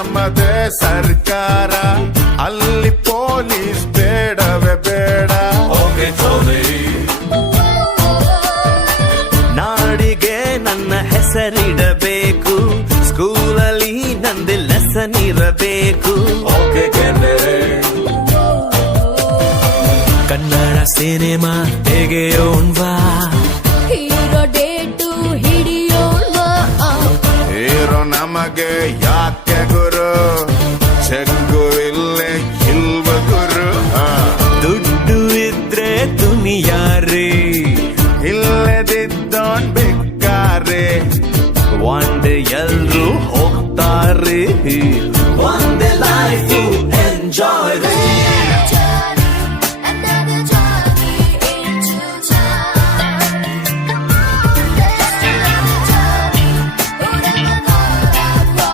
ನಮ್ಮದೇ ಸರ್ಕಾರ, ಅಲ್ಲಿ ಪೊಲೀಸ್ ಬೇಡವೇ ಬೇಡ. ನಾಡಿಗೆ ನನ್ನ ಹೆಸರಿಡಬೇಕು, ಸ್ಕೂಲಲ್ಲಿ ನಂದು ಲೆಸನ್ ಇರಬೇಕು. ಕನ್ನಡ ಸಿನಿಮಾ ತೆಗೆಯೋಣ್ವಾ, ಹೀರೋ ಡೇಟು ಹಿಡಿಯೋಣ್ವಾ. ಹೀರೋ ನಮಗೆ ಯಾಕೆ ಗುರು, ಚೆಕ್ಕು ಇಲ್ಲೇ ಇಲ್ವ ಗುರು. ದುಡ್ಡು ಇದ್ರೆ ದುನಿಯಾರೇ, ಇಲ್ಲದಿದ್ದೋನ್ ಬೇಕಾರೆ. ಒಂದ್ ಎಲ್ರು ಹೋಗ್ತಾರೆ.